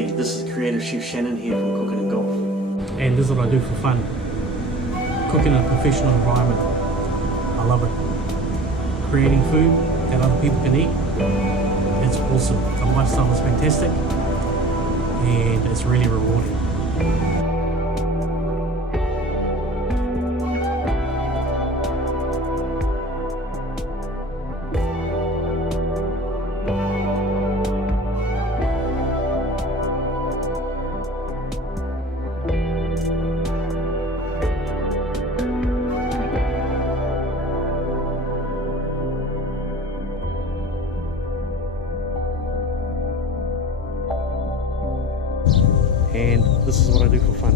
G'day, this is creative chef Shannon here from Cooking and Golf. And this is what I do for fun. Cooking in a professional environment. I love it. Creating food that other people can eat. It's awesome. The lifestyle is fantastic and it's really rewarding. And this is what I do for fun.